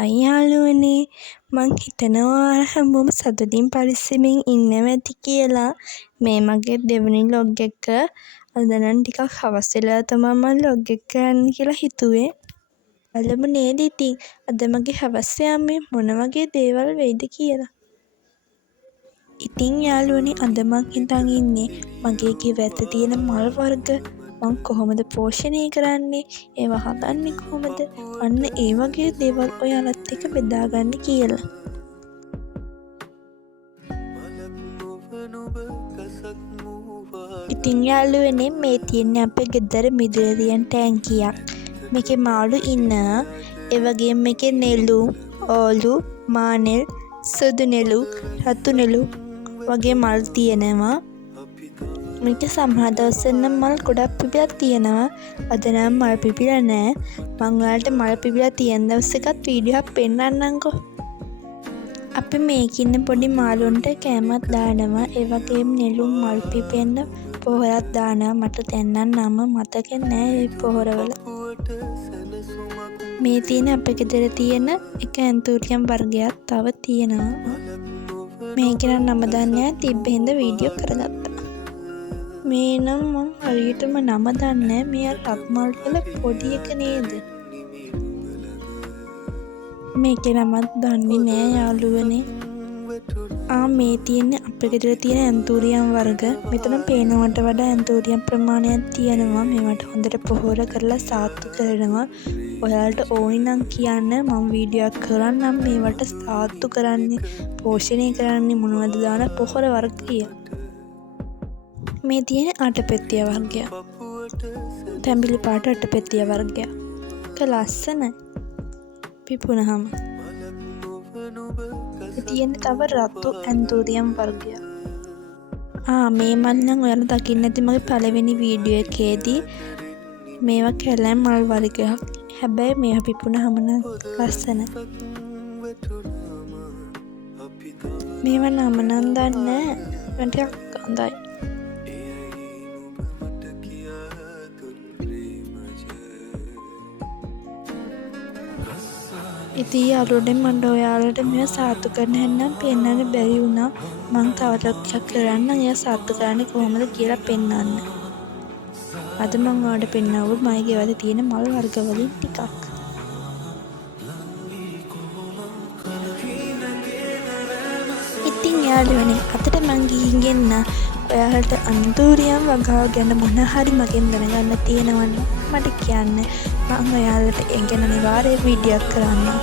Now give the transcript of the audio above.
Hi යාළුවනේ, මං හිතනවා හැමෝම සතුටින් පරිස්සමින් ඉන්නවා ඇති කියලා. මේ මගේ දෙවනි ලොග් එක. අද නම් ටිකක් හවස් වෙලා තමයි මම ලොග් එක කරන්න කියලා හිතුවේ. බලමු නේද ඉතින් අද මගේ හවස් යාමේ මොන වගේ දේවල් වෙයිද කියලා. ඉතින් යාළුවනේ අද මං හිතන් ඉන්නේ මගේ ගෙව ඇත තියෙන මල් වර්ග මං කොහොමද පෝෂණය කරන්නේ, ඒවා හදන්නේ කොහොමද, අන්න ඒ වගේ දේවල් ඔයාලත් එක්ක බෙදාගන්න කියලා. ඉතින් යාළුවනේ මේ තියෙන්නේ අපේ ගෙදර මිදුලේ තියෙන ටැංකියක්. මේකේ මාළු ඉන්නවා. ඒ වගේම මේකේ නෙළුම්, ඕලු, මානෙල්, සුදු නෙළුම්, රතු නෙළුම් වගේ මල් තියෙනවා. මේක සමහර දවස්වල නම් මල් ගොඩක් පිපිලා තියෙනවා. අද නම් මල් පිපිලා නැහැ. මං ඔයාලට මල් පිපිලා තියෙන දවස් එකත් වීඩියෝ එකක් පෙන්නන්නම්කෝ. අපි මේකේ ඉන්න පොඩි මාළුන්ට කෑමක් දානවා. ඒ වගේම නෙළුම් මල් පිපෙන්න පොහොරක් දානවා. මට දැන් නම් නම මතක නැහැ ඒ පොහොරවල. මේ තියෙන අපේ ගෙදර තියෙන එක ඇන්තූරියම් වර්ගයක් තව තියෙනවා. මේක නම් නම දන්නේ නැහැ. තිබ්බ හින්දා වීඩියෝ කරගත්තා. මේ නම් මං හරියටම නම දන්නේ නැහැ. මේ රත් මල් වල පොඩි එක නේද? මේකේ නමත් දන්නේ නැහැ යාළුවනේ. මේ තියෙන්නේ අපේ ගෙදර තියෙන ඇන්තූරියම් වර්ග. මෙතන පේනවට වඩා ඇන්තූරියම් ප්‍රමාණයක් තියෙනවා. මේවට හොඳට පොහොර කරලා සාත්තු කරනවා. ඔයාලට ඕනි නම් කියන්න මම වීඩියෝ එකක් කරන්නම් මේවට සාත්තු කරන්නේ, පෝෂණය කරන්නේ මොනවද දාන පොහොර වර්ග කියලා. මේ තියෙන අටපෙත්තිය වර්ගයක්. තැඹිලි පාට අටපෙත්තිය වර්ගයක්. ඒක ලස්සනයි. පිපුණහම. තියෙන තව රතු ඇන්තූරියම් වර්ගයක්. මේ මල් නම් ඔයාලා දකින්න ඇති මගේ පළවෙනි වීඩියෝ එකේදී. මේවා කැලෑම් මල් වර්ගයක්. හැබැයි මේවා පිපුණහම නම් ලස්සනයි. මේවා නම නම් දන්නේ නැහැ. ටිකක් හොඳයි. ඉතින් යාළුවනේ මම ඔයාලට මේවා සාත්තු කරන්න හැන්නම් පෙන්වන්න බැරි වුණා. මං තව ටිකක් කරන්න එයා සාත්තු කරන්නේ කොහොමද කියලා පෙන්වන්න. අද මම ඔයාලට පෙන්වුවා මගේ ගෙවල් තියෙන මල් වර්ග වලින් ටිකක්. ඉතින් යාළුවනේ අතට මං ගිහින් ගෙන්න ඔයාලට ඇන්තූරියම් වගාව ගැන මොන හරි මගෙන් දැනගන්න තියෙනවනම් මට කියන්න. මම ඔයාලට ඒ ගැන අනිවාර්යයෙන් වීඩියෝ එකක් කරන්නම්.